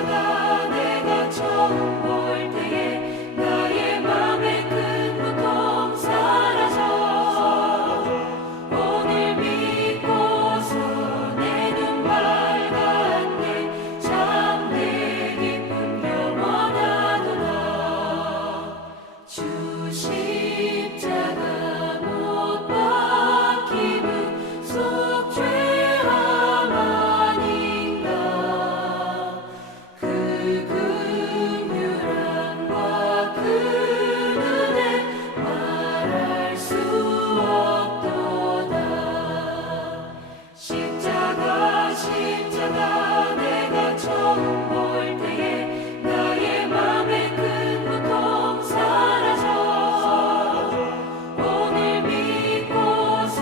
십자가 내가 처음 볼 때에 나의 맘의 큰 고통 사라져 오늘 믿고서 내 눈 밝았네 참내 기쁨 영원하도다 주 십자가 못 박힘은 속죄함 아닌가 그 긍휼함과 그 은혜 말할 수 없도다 십자가 내가 처음 볼 때에 나의 맘의 큰 고통 사라져 오늘 믿고서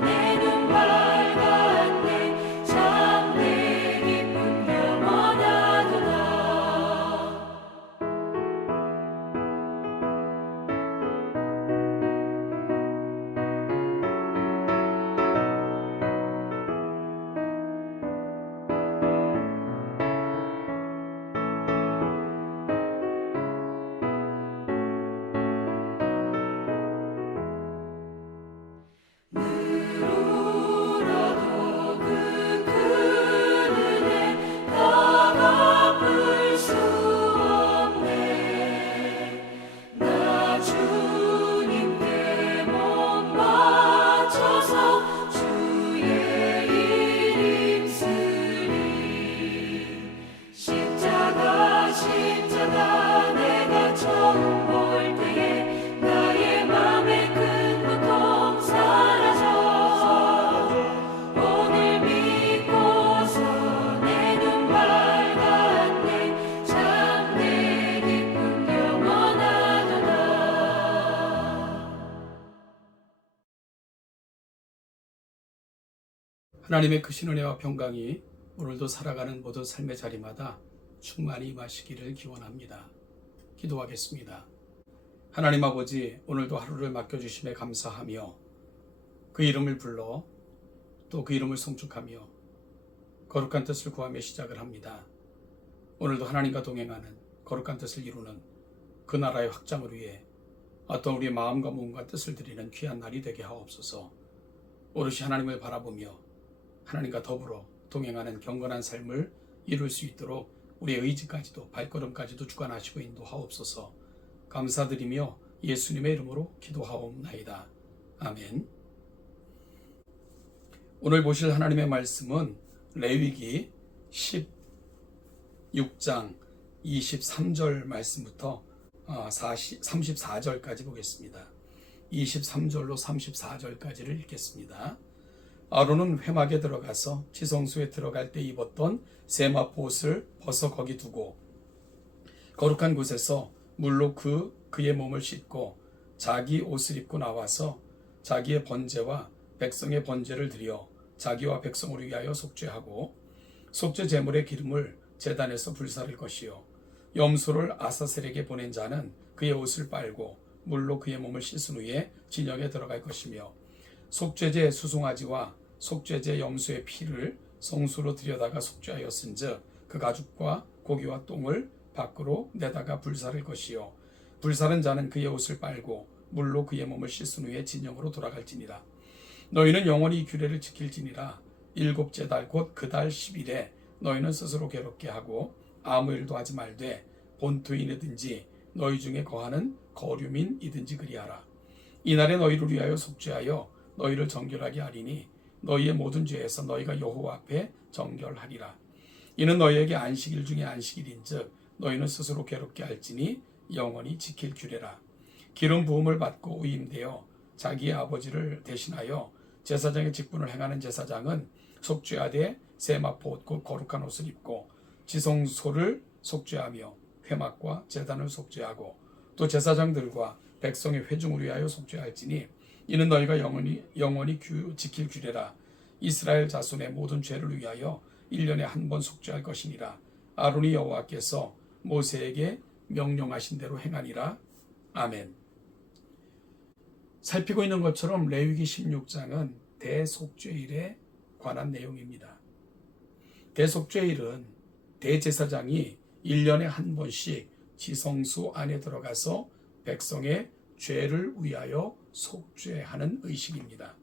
내 눈 밝았네 참내 기쁨 영원하도다 늘 울어도 그 큰 은혜 다 갚을 수 없네 나 주님께 몸 바쳐서 주의 일 힘쓰리 십자가 내가 처음 볼 때에 나의 맘의 큰 고통 사라져 오늘 믿고서 내 눈 밝았네 참내 기쁨 영원하도다 하나님의 크신 은혜와 평강이 오늘도 살아가는 모든 삶의 자리마다 충만히 임하시기를 기원합니다. 기도하겠습니다. 하나님 아버지, 오늘도 하루를 맡겨주심에 감사하며 그 이름을 불러 또 그 이름을 송축하며 거룩한 뜻을 구하며 시작을 합니다. 오늘도 하나님과 동행하는 거룩한 뜻을 이루는 그 나라의 확장을 위해 어떤 우리의 마음과 몸과 뜻을 드리는 귀한 날이 되게 하옵소서. 오롯이 하나님을 바라보며 하나님과 더불어 동행하는 경건한 삶을 이룰 수 있도록 우리의 의지까지도 발걸음까지도 주관하시고 인도하옵소서. 감사드리며 예수님의 이름으로 기도하옵나이다. 아멘. 오늘 보실 하나님의 말씀은 레위기 16장 23절 말씀부터 34절까지 보겠습니다. 23절로 34절까지를 읽겠습니다. 아론은 회막에 들어가서 지성소에 들어갈 때 입었던 세마포 옷을 벗어 거기 두고 거룩한 곳에서 물로 그의 몸을 씻고 자기 옷을 입고 나와서 자기의 번제와 백성의 번제를 드려 자기와 백성을 위하여 속죄하고 속죄 제물의 기름을 제단에서 불사를 것이요 염소를 아사셀에게 보낸 자는 그의 옷을 빨고 물로 그의 몸을 씻은 후에 진영에 들어갈 것이며 속죄제 수송아지와 속죄제 염소의 피를 성수로 들여다가 속죄하였은즉 그 가죽과 고기와 똥을 밖으로 내다가 불사를 것이요 불사른 자는 그의 옷을 빨고 물로 그의 몸을 씻은 후에 진영으로 돌아갈지니라. 너희는 영원히 이 규례를 지킬지니라. 일곱째 달 곧 그 달 10일에 너희는 스스로 괴롭게 하고 아무 일도 하지 말되 본토인이든지 너희 중에 거하는 거류민이든지 그리하라. 이날에 너희를 위하여 속죄하여 너희를 정결하게 하리니 너희의 모든 죄에서 너희가 여호와 앞에 정결하리라. 이는 너희에게 안식일 중에 안식일인즉 너희는 스스로 괴롭게 할지니 영원히 지킬 규례라. 기름 부음을 받고 의임되어 자기의 아버지를 대신하여 제사장의 직분을 행하는 제사장은 속죄하되 세마포 옷 곧 거룩한 옷을 입고 지성소를 속죄하며 회막과 제단을 속죄하고 또 제사장들과 백성의 회중을 위하여 속죄할지니 이는 너희가 영원히 지킬 규례라. 이스라엘 자손의 모든 죄를 위하여 1년에 한 번 속죄할 것이니라. 아론이 여호와께서 모세에게 명령하신 대로 행하니라. 아멘. 살피고 있는 것처럼 레위기 16장은 대속죄일에 관한 내용입니다. 대속죄일은 대제사장이 1년에 한 번씩 지성소 안에 들어가서 백성의 죄를 위하여 속죄하는 의식입니다.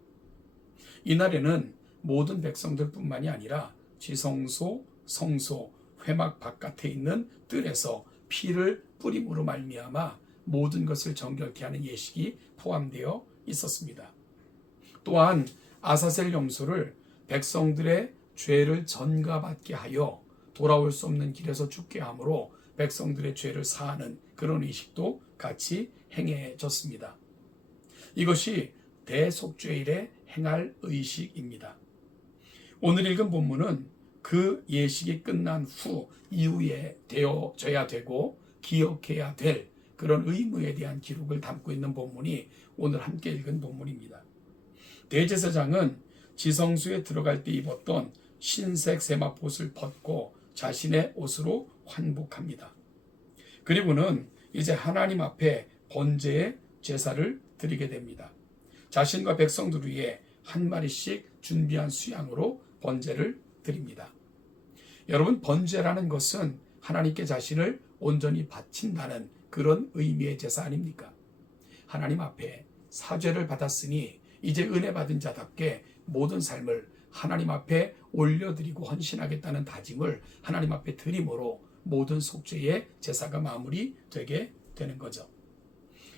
이날에는 모든 백성들뿐만이 아니라 지성소, 성소, 회막 바깥에 있는 뜰에서 피를 뿌림으로 말미암아 모든 것을 정결케 하는 예식이 포함되어 있었습니다. 또한 아사셀 염소를 백성들의 죄를 전가받게 하여 돌아올 수 없는 길에서 죽게 함으로 백성들의 죄를 사하는 그런 의식도 같이 행해졌습니다. 이것이 대속죄일에 행할 의식입니다. 오늘 읽은 본문은 그 예식이 끝난 후 이후에 되어져야 되고 기억해야 될 그런 의무에 대한 기록을 담고 있는 본문이 오늘 함께 읽은 본문입니다. 대제사장은 지성소에 들어갈 때 입었던 흰색 세마포옷을 벗고 자신의 옷으로 환복합니다. 그리고는 이제 하나님 앞에 번제의 제사를 드리게 됩니다. 자신과 백성들 위해 한 마리씩 준비한 수양으로 번제를 드립니다. 여러분, 번제라는 것은 하나님께 자신을 온전히 바친다는 그런 의미의 제사 아닙니까? 하나님 앞에 사죄를 받았으니 이제 은혜 받은 자답게 모든 삶을 하나님 앞에 올려드리고 헌신하겠다는 다짐을 하나님 앞에 드림으로 모든 속죄의 제사가 마무리되게 되는 거죠.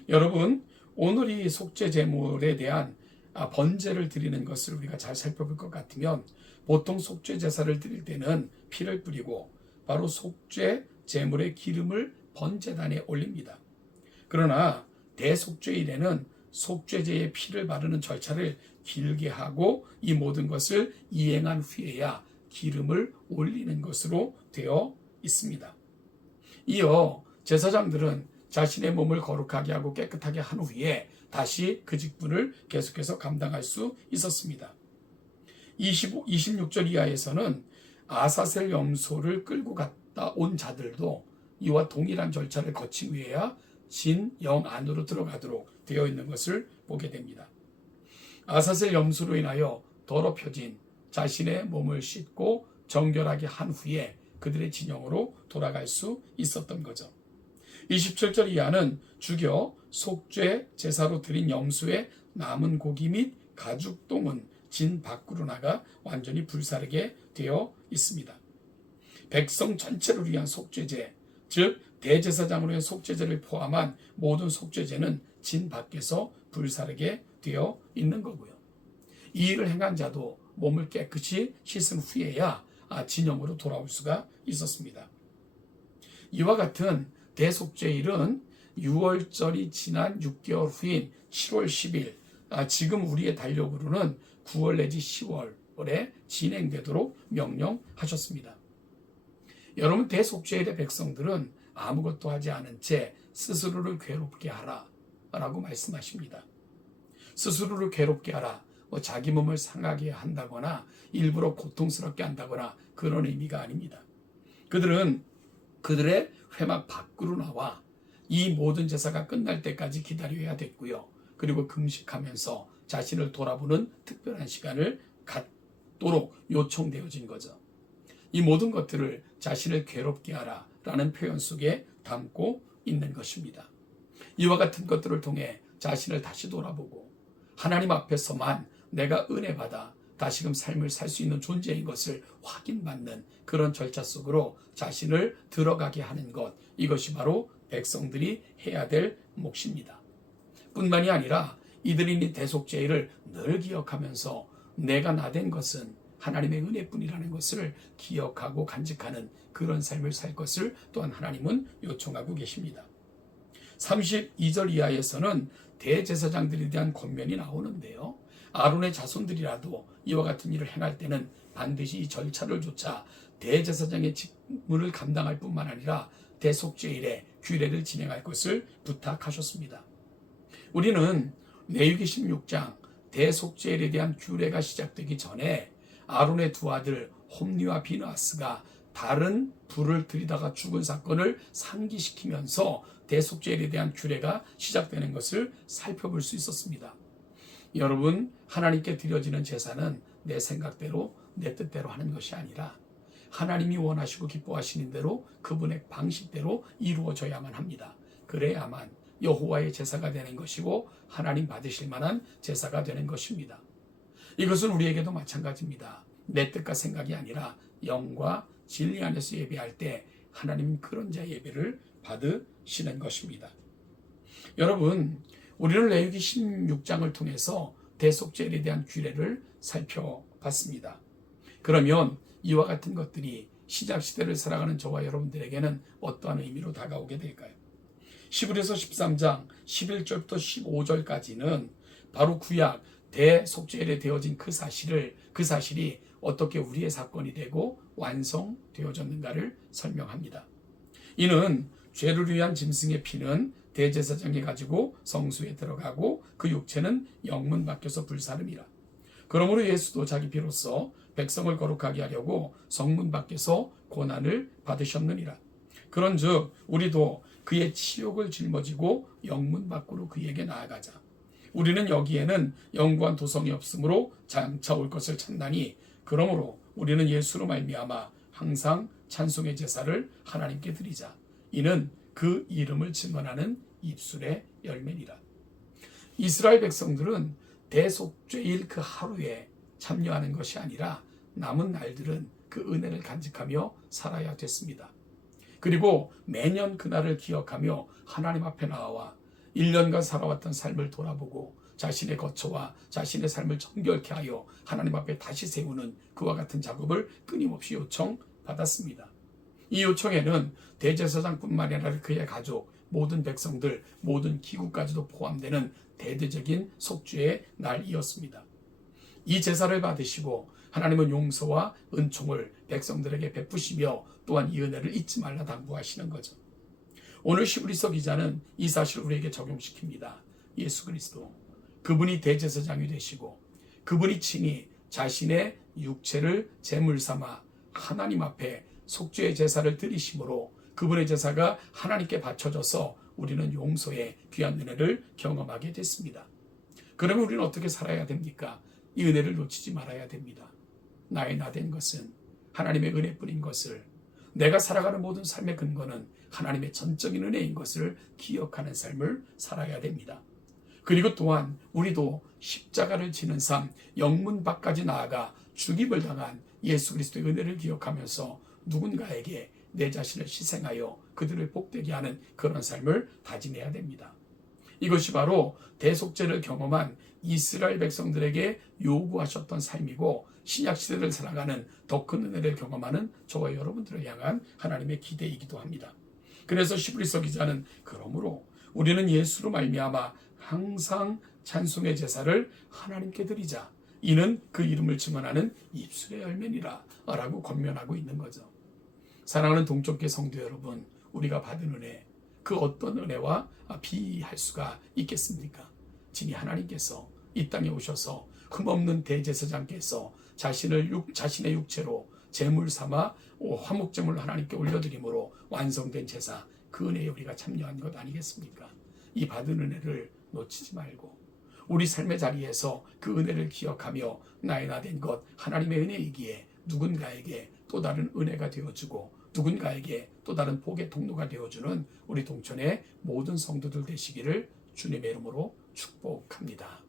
여러분, 오늘 이 속죄 제물에 대한 번제를 드리는 것을 우리가 잘 살펴볼 것 같으면 보통 속죄 제사를 드릴 때는 피를 뿌리고 바로 속죄 제물의 기름을 번제단에 올립니다. 그러나 대속죄일에는 속죄제의 피를 바르는 절차를 길게 하고 이 모든 것을 이행한 후에야 기름을 올리는 것으로 되어 있습니다. 이어 제사장들은 자신의 몸을 거룩하게 하고 깨끗하게 한 후에 다시 그 직분을 계속해서 감당할 수 있었습니다. 26절 이하에서는 아사셀 염소를 끌고 갔다 온 자들도 이와 동일한 절차를 거친 후에야 진영 안으로 들어가도록 되어 있는 것을 보게 됩니다. 아사셀 염소로 인하여 더럽혀진 자신의 몸을 씻고 정결하게 한 후에 그들의 진영으로 돌아갈 수 있었던 거죠. 27절 이하는 죽여 속죄 제사로 드린 염소의 남은 고기 및 가죽똥은 진 밖으로 나가 완전히 불사르게 되어 있습니다. 백성 전체를 위한 속죄제, 즉 대제사장으로 의 속죄제를 포함한 모든 속죄제는 진 밖에서 불사르게 되어 있는 거고요. 이 일을 행한 자도 몸을 깨끗이 씻은 후에야 진영으로 돌아올 수가 있었습니다. 이와 같은 대속죄일은 6월절이 지난 6개월 후인 7월 10일, 지금 우리의 달력으로는 9월 내지 10월에 진행되도록 명령하셨습니다. 여러분, 대속죄일의 백성들은 아무것도 하지 않은 채 스스로를 괴롭게 하라 라고 말씀하십니다. 스스로를 괴롭게 하라, 자기 몸을 상하게 한다거나 일부러 고통스럽게 한다거나 그런 의미가 아닙니다. 그들은 그들의 회막 밖으로 나와 이 모든 제사가 끝날 때까지 기다려야 됐고요. 그리고 금식하면서 자신을 돌아보는 특별한 시간을 갖도록 요청되어진 거죠. 이 모든 것들을 자신을 괴롭게 하라 라는 표현 속에 담고 있는 것입니다. 이와 같은 것들을 통해 자신을 다시 돌아보고 하나님 앞에서만 내가 은혜 받아 다시금 삶을 살 수 있는 존재인 것을 확인받는 그런 절차 속으로 자신을 들어가게 하는 것, 이것이 바로 백성들이 해야 될 몫입니다. 뿐만이 아니라 이들이 이 대속죄를 늘 기억하면서 내가 나된 것은 하나님의 은혜뿐이라는 것을 기억하고 간직하는 그런 삶을 살 것을 또한 하나님은 요청하고 계십니다. 32절 이하에서는 대제사장들에 대한 권면이 나오는데요. 아론의 자손들이라도 이와 같은 일을 행할 때는 반드시 이 절차를 조차 대제사장의 직무를 감당할 뿐만 아니라 대속죄일에 규례를 진행할 것을 부탁하셨습니다. 우리는 레위기 16장 대속죄일에 대한 규례가 시작되기 전에 아론의 두 아들 홈리와 비느하스가 다른 불을 들이다가 죽은 사건을 상기시키면서 대속죄일에 대한 규례가 시작되는 것을 살펴볼 수 있었습니다. 여러분, 하나님께 드려지는 제사는 내 생각대로 내 뜻대로 하는 것이 아니라 하나님이 원하시고 기뻐하시는 대로 그분의 방식대로 이루어져야만 합니다. 그래야만 여호와의 제사가 되는 것이고 하나님 받으실 만한 제사가 되는 것입니다. 이것은 우리에게도 마찬가지입니다. 내 뜻과 생각이 아니라 영과 진리 안에서 예배할 때 하나님 그런 자 예배를 받으시는 것입니다. 여러분, 우리는 레위기 16장을 통해서 대속죄에 대한 규례를 살펴봤습니다. 그러면 이와 같은 것들이 신약시대를 살아가는 저와 여러분들에게는 어떠한 의미로 다가오게 될까요? 히브리서 13장 11절부터 15절까지는 바로 구약 대속죄일에 되어진 그 사실이 어떻게 우리의 사건이 되고 완성되어졌는가를 설명합니다. 이는 죄를 위한 짐승의 피는 대제사장이 가지고 성소에 들어가고 그 육체는 영문 밖에서 불사름이라. 그러므로 예수도 자기 피로써 백성을 거룩하게 하려고 성문 밖에서 고난을 받으셨느니라. 그런즉 우리도 그의 치욕을 짊어지고 영문 밖으로 그에게 나아가자. 우리는 여기에는 영구한 도성이 없으므로 장차 올 것을 찾나니 그러므로 우리는 예수로 말미암아 항상 찬송의 제사를 하나님께 드리자. 이는 그 이름을 증언하는 입술의 열매니라. 이스라엘 백성들은 대속죄일 그 하루에 참여하는 것이 아니라 남은 날들은 그 은혜를 간직하며 살아야 됐습니다. 그리고 매년 그날을 기억하며 하나님 앞에 나와 1년간 살아왔던 삶을 돌아보고 자신의 거처와 자신의 삶을 정결케 하여 하나님 앞에 다시 세우는 그와 같은 작업을 끊임없이 요청받았습니다. 이 요청에는 대제사장뿐만 아니라 그의 가족, 모든 백성들, 모든 기구까지도 포함되는 대대적인 속죄의 날이었습니다. 이 제사를 받으시고 하나님은 용서와 은총을 백성들에게 베푸시며 또한 이 은혜를 잊지 말라 당부하시는 거죠. 오늘 히브리서 기자는 이 사실을 우리에게 적용시킵니다. 예수 그리스도, 그분이 대제사장이 되시고 그분이 친히 자신의 육체를 제물 삼아 하나님 앞에 속죄의 제사를 드리심으로 그분의 제사가 하나님께 바쳐져서 우리는 용서의 귀한 은혜를 경험하게 됐습니다. 그러면 우리는 어떻게 살아야 됩니까? 이 은혜를 놓치지 말아야 됩니다. 나의 나 된 것은 하나님의 은혜뿐인 것을, 내가 살아가는 모든 삶의 근거는 하나님의 전적인 은혜인 것을 기억하는 삶을 살아야 됩니다. 그리고 또한 우리도 십자가를 지는 삶, 영문 밖까지 나아가 죽임을 당한 예수 그리스도의 은혜를 기억하면서 누군가에게 내 자신을 희생하여 그들을 복되게 하는 그런 삶을 다짐해야 됩니다. 이것이 바로 대속죄를 경험한 이스라엘 백성들에게 요구하셨던 삶이고 신약시대를 살아가는 더 큰 은혜를 경험하는 저와 여러분들을 향한 하나님의 기대이기도 합니다. 그래서 히브리서 기자는 그러므로 우리는 예수로 말미암아 항상 찬송의 제사를 하나님께 드리자. 이는 그 이름을 증언하는 입술의 열매니라 라고 권면하고 있는 거죠. 사랑하는 동쪽계 성도 여러분, 우리가 받은 은혜, 그 어떤 은혜와 비할 수가 있겠습니까? 진히 하나님께서 이 땅에 오셔서 흠없는 대제사장께서 자신의 육체로 제물 삼아 화목제물을 하나님께 올려드림으로 완성된 제사, 그 은혜에 우리가 참여한 것 아니겠습니까? 이 받은 은혜를 놓치지 말고 우리 삶의 자리에서 그 은혜를 기억하며 나의 나 된 것 하나님의 은혜이기에 누군가에게 또 다른 은혜가 되어주고 누군가에게 또 다른 복의 통로가 되어주는 우리 동천의 모든 성도들 되시기를 주님의 이름으로 축복합니다.